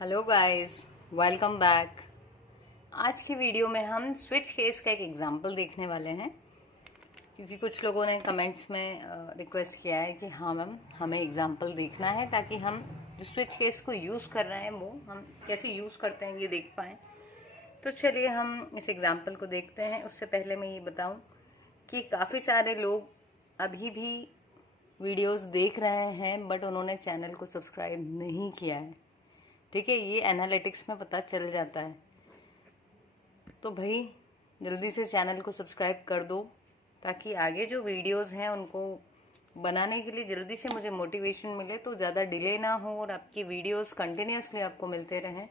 Hello guys, welcome back. आज की video में हम स्विच केस का एक एग्जांपल देखने वाले हैं, क्योंकि कुछ लोगों ने कमेंट्स में रिक्वेस्ट किया है कि हाँ मैम, हमें एग्जांपल देखना है ताकि हम जो स्विच केस को यूज़ कर रहे हैं वो हम कैसे यूज़ करते हैं ये देख पाएँ। तो चलिए हम इस एग्जांपल को देखते हैं। उससे पहले मैं ये बताऊँ कि काफ़ी सारे लोग अभी भी वीडियोस देख रहे हैं बट उन्होंने चैनल को सब्सक्राइब नहीं किया है। ठीक है, ये एनालिटिक्स में पता चल जाता है। तो भाई जल्दी से चैनल को सब्सक्राइब कर दो ताकि आगे जो वीडियोस हैं उनको बनाने के लिए जल्दी से मुझे मोटिवेशन मिले, तो ज़्यादा डिले ना हो और आपकी वीडियोस कंटिन्यूसली आपको मिलते रहें,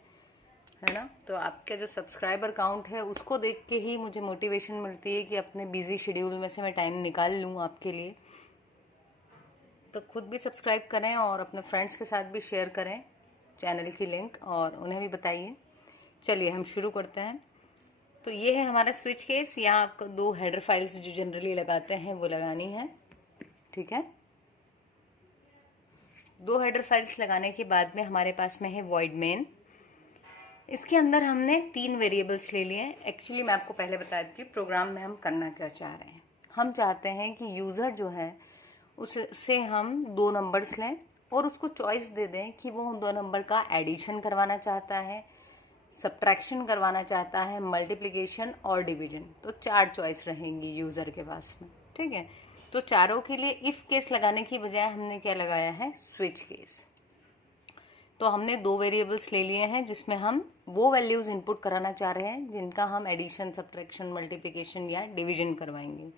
है ना। तो आपका जो सब्सक्राइबर काउंट है उसको देख के ही मुझे मोटिवेशन मिलती है कि अपने बिजी शेड्यूल में से मैं टाइम निकाल लूँ आपके लिए। तो खुद भी सब्सक्राइब करें और अपने फ्रेंड्स के साथ भी शेयर करें चैनल की लिंक, और उन्हें भी बताइए। चलिए हम शुरू करते हैं। तो ये है हमारा स्विच केस। यहाँ आपको दो हेडर फाइल्स जो जनरली लगाते हैं वो लगानी है। ठीक है, दो हेडर फाइल्स लगाने के बाद में हमारे पास में है वॉइड मेन। इसके अंदर हमने 3 वेरिएबल्स ले लिए हैं। एक्चुअली मैं आपको पहले बता देती हूँ प्रोग्राम में हम करना क्या चाह रहे हैं। हम चाहते हैं कि यूज़र जो है उससे हम 2 नंबर्स लें और उसको चॉइस दे दें कि वो उन 2 नंबर का एडिशन करवाना चाहता है, सब्ट्रैक्शन करवाना चाहता है, मल्टीप्लिकेशन और डिवीजन। तो 4 चॉइस रहेंगी यूज़र के पास में। ठीक है, तो चारों के लिए इफ़ केस लगाने की बजाय हमने क्या लगाया है, स्विच केस। तो हमने 2 वेरिएबल्स ले लिए हैं जिसमें हम वो वैल्यूज़ इनपुट कराना चाह रहे हैं जिनका हम एडिशन, सब्ट्रैक्शन, मल्टीप्लिकेशन या डिवीजन करवाएंगे।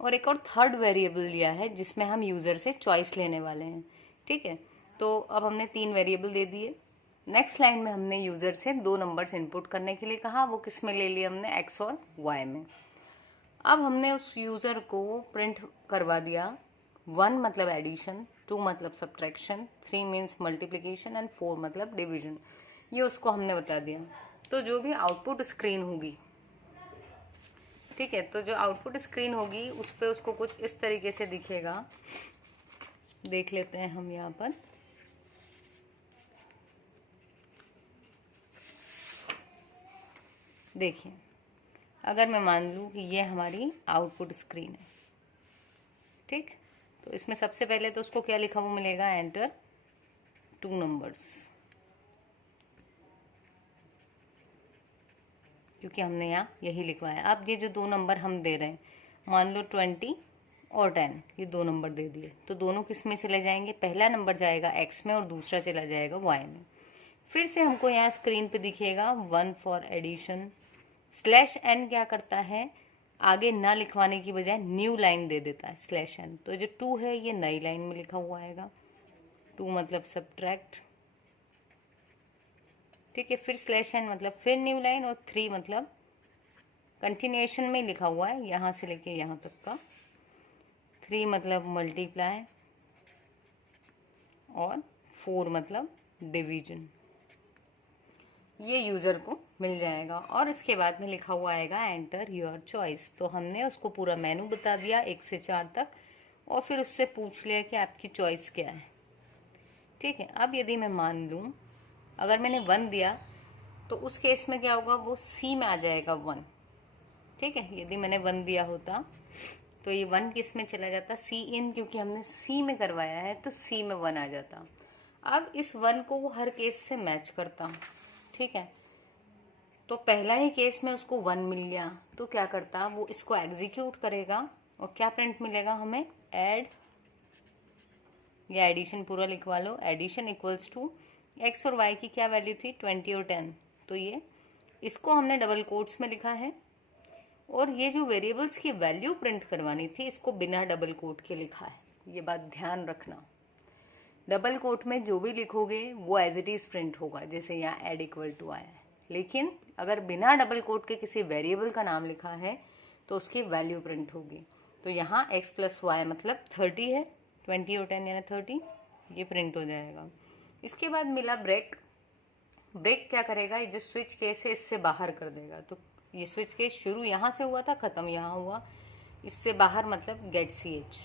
और एक और थर्ड वेरिएबल लिया है जिसमें हम यूज़र से चॉइस लेने वाले हैं। ठीक है, तो अब हमने 3 वेरिएबल दे दिए। नेक्स्ट लाइन में हमने यूज़र से 2 नंबर्स इनपुट करने के लिए कहा। वो किस में ले लिए हमने, एक्स और वाई में। अब हमने उस यूज़र को प्रिंट करवा दिया 1 मतलब एडिशन, 2 मतलब सब्ट्रैक्शन, 3 मीन्स मल्टीप्लिकेशन एंड 4 मतलब डिवीजन। ये उसको हमने बता दिया। तो जो भी आउटपुट स्क्रीन होगी, ठीक है, तो जो आउटपुट स्क्रीन होगी उस पर उसको कुछ इस तरीके से दिखेगा। देख लेते हैं हम यहाँ पर। देखिए, अगर मैं मान लूँ कि ये हमारी आउटपुट स्क्रीन है, ठीक, तो इसमें सबसे पहले तो उसको क्या लिखा हुआ मिलेगा, एंटर 2 नंबर्स, क्योंकि हमने यहाँ यही लिखवाया। अब ये जो 2 नंबर हम दे रहे हैं, मान लो 20 और 10, ये 2 नंबर दे दिए, तो दोनों किस में चले जाएंगे, पहला नंबर जाएगा एक्स में और दूसरा चला जाएगा वाई में। फिर से हमको यहाँ स्क्रीन पे दिखेगा 1 फॉर एडिशन। स्लैश एन क्या करता है, आगे ना लिखवाने की बजाय न्यू लाइन दे देता है, स्लैश एन। तो जो 2 है ये नई लाइन में लिखा हुआ आएगा, 2 मतलब सब्ट्रैक्ट। ठीक है, फिर स्लैश एन मतलब फिर न्यू लाइन, और 3 मतलब कंटिन्यूएशन में लिखा हुआ है यहाँ से लेके यहाँ तक का, 3 मतलब मल्टीप्लाई, और 4 मतलब डिवीजन। ये यूज़र को मिल जाएगा। और इसके बाद में लिखा हुआ आएगा एंटर योर चॉइस। तो हमने उसको पूरा मेनू बता दिया 1 से 4 तक, और फिर उससे पूछ लिया कि आपकी चॉइस क्या है। ठीक है, अब यदि मैं मान लूँ अगर मैंने 1 दिया तो उस केस में क्या होगा, वो सी में आ जाएगा 1। ठीक है, यदि मैंने 1 दिया होता तो ये 1 किस में चला जाता, सी इन, क्योंकि हमने सी में करवाया है तो सी में 1 आ जाता। अब इस 1 को वो हर केस से मैच करता। ठीक है, तो पहला ही केस में उसको 1 मिल गया तो क्या करता, वो इसको एग्जीक्यूट करेगा और क्या प्रिंट मिलेगा हमें, ऐड, या एडिशन पूरा लिखवा लो, एडिशन इक्वल्स टू एक्स और वाई की क्या वैल्यू थी, 20 और 10। तो ये इसको हमने डबल कोट्स में लिखा है, और ये जो वेरिएबल्स की वैल्यू प्रिंट करवानी थी इसको बिना डबल कोट के लिखा है। ये बात ध्यान रखना, डबल कोट में जो भी लिखोगे वो एज इट इज प्रिंट होगा, जैसे यहाँ ऐड इक्वल टू आया है। लेकिन अगर बिना डबल कोट के किसी वेरिएबल का नाम लिखा है तो उसकी वैल्यू प्रिंट होगी। तो यहाँ x प्लस वाई मतलब 30 है, 20 और 10 यानी 30, ये प्रिंट हो जाएगा। इसके बाद मिला ब्रेक। ब्रेक क्या करेगा, ये जो स्विच केस है इससे बाहर कर देगा। तो ये स्विच केस शुरू यहाँ से हुआ था, ख़त्म यहाँ हुआ, इससे बाहर मतलब गेट ch,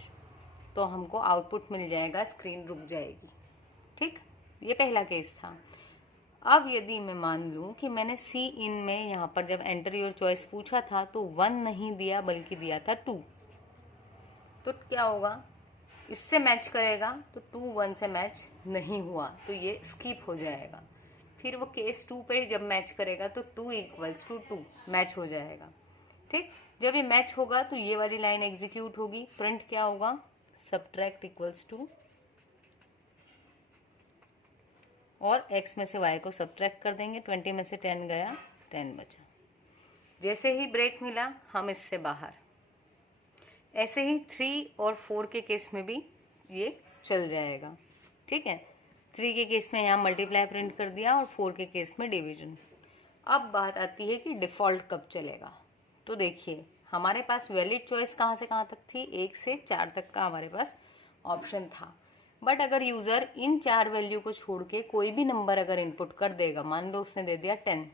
तो हमको आउटपुट मिल जाएगा, स्क्रीन रुक जाएगी। ठीक, ये पहला केस था। अब यदि मैं मान लूं कि मैंने सी इन में यहाँ पर जब एंटर योर चॉइस पूछा था तो 1 नहीं दिया बल्कि दिया था 2, तो क्या होगा, इससे मैच करेगा तो 2 1 से मैच नहीं हुआ तो ये स्किप हो जाएगा। फिर वो केस 2 पे जब मैच करेगा तो 2 = 2 मैच हो जाएगा। ठीक, जब ये मैच होगा तो ये वाली लाइन एग्जीक्यूट होगी, प्रिंट क्या होगा, सब्ट्रैक्ट = और x में से y को सब्ट्रैक्ट कर देंगे, 20 में से 10 गया, 10 बचा। जैसे ही ब्रेक मिला हम इससे बाहर। ऐसे ही 3 और 4 के केस में भी ये चल जाएगा। ठीक है, 3 के केस में यहाँ मल्टीप्लाई प्रिंट कर दिया और 4 के केस में डिवीजन। अब बात आती है कि डिफ़ॉल्ट कब चलेगा। तो देखिए हमारे पास वैलिड चॉइस कहाँ से कहाँ तक थी, 1 से 4 तक का हमारे पास ऑप्शन था। बट अगर यूज़र इन 4 वैल्यू को छोड़ के कोई भी नंबर अगर इनपुट कर देगा, मान लो उसने दे दिया 10,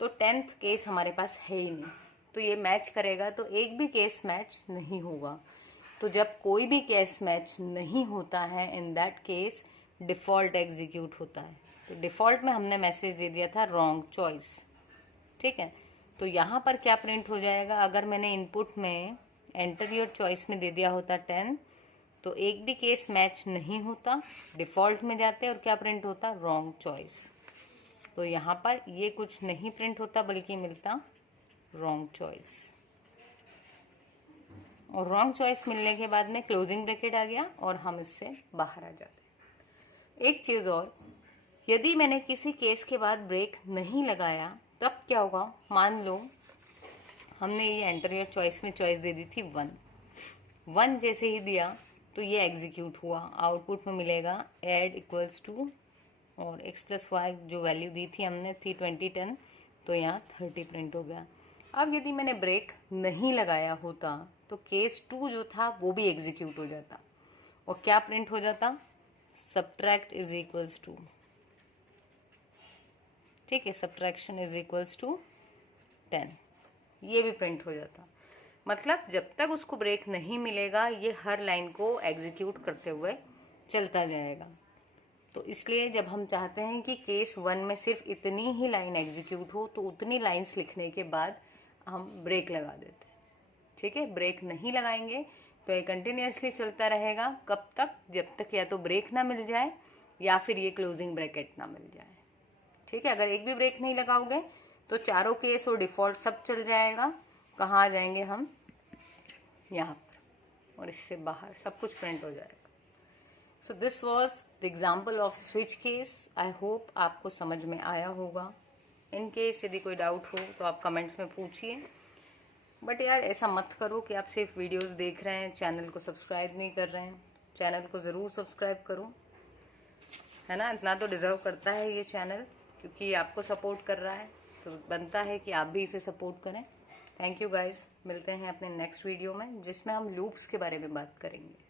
तो 10th केस हमारे पास है ही नहीं, तो ये मैच करेगा तो एक भी केस मैच नहीं होगा। तो जब कोई भी केस मैच नहीं होता है, in that case default execute होता है। तो डिफ़ॉल्ट में हमने मैसेज दे दिया था रॉन्ग चॉइस। ठीक है, तो यहाँ पर क्या प्रिंट हो जाएगा, अगर मैंने इनपुट में एंटर योर चॉइस में दे दिया होता 10, तो एक भी केस मैच नहीं होता, डिफ़ॉल्ट में जाते और क्या प्रिंट होता, रॉन्ग चॉइस। तो यहाँ पर ये कुछ नहीं प्रिंट होता बल्कि मिलता रॉन्ग चॉइस। और रॉन्ग चॉइस मिलने के बाद में क्लोजिंग ब्रैकेट आ गया और हम इससे बाहर आ जाते। एक चीज़ और, यदि मैंने किसी केस के बाद ब्रेक नहीं लगाया तब क्या होगा, मान लो हमने ये एंटर योर चॉइस में चॉइस दे दी थी 1 जैसे ही दिया तो ये एग्जीक्यूट हुआ, आउटपुट में मिलेगा ऐड = और x + y जो वैल्यू दी थी हमने थी 20 10, तो यहाँ 30 प्रिंट हो गया। अब यदि मैंने ब्रेक नहीं लगाया होता तो केस 2 जो था वो भी एग्जीक्यूट हो जाता और क्या प्रिंट हो जाता, सब्ट्रैक्ट = ठीक है, सब्ट्रैक्शन = 10, ये भी प्रिंट हो जाता। मतलब जब तक उसको ब्रेक नहीं मिलेगा ये हर लाइन को एग्जीक्यूट करते हुए चलता जाएगा। तो इसलिए जब हम चाहते हैं कि केस 1 में सिर्फ इतनी ही लाइन एग्जीक्यूट हो तो उतनी लाइंस लिखने के बाद हम ब्रेक लगा देते हैं। ठीक है, ब्रेक नहीं लगाएंगे तो ये कंटिन्यूसली चलता रहेगा, कब तक, जब तक या तो ब्रेक ना मिल जाए या फिर ये क्लोजिंग ब्रैकेट ना मिल जाए। ठीक है, अगर एक भी ब्रेक नहीं लगाओगे तो चारों केस और डिफ़ॉल्ट सब चल जाएगा। कहाँ आ जाएंगे हम, यहाँ पर, और इससे बाहर सब कुछ प्रिंट हो जाएगा। So this was the example off switch case. I hope आपको समझ में आया होगा। इन केस यदि कोई डाउट हो तो आप कमेंट्स में पूछिए। बट यार ऐसा मत करो कि आप सिर्फ वीडियोस देख रहे हैं, चैनल को सब्सक्राइब नहीं कर रहे हैं। चैनल को ज़रूर सब्सक्राइब करो, है ना, इतना तो डिज़र्व करता है ये चैनल, क्योंकि आपको सपोर्ट कर रहा है तो बनता है कि आप भी इसे सपोर्ट करें। थैंक यू गाइस, मिलते हैं अपने नेक्स्ट वीडियो में जिसमें हम लूप्स के बारे में बात करेंगे।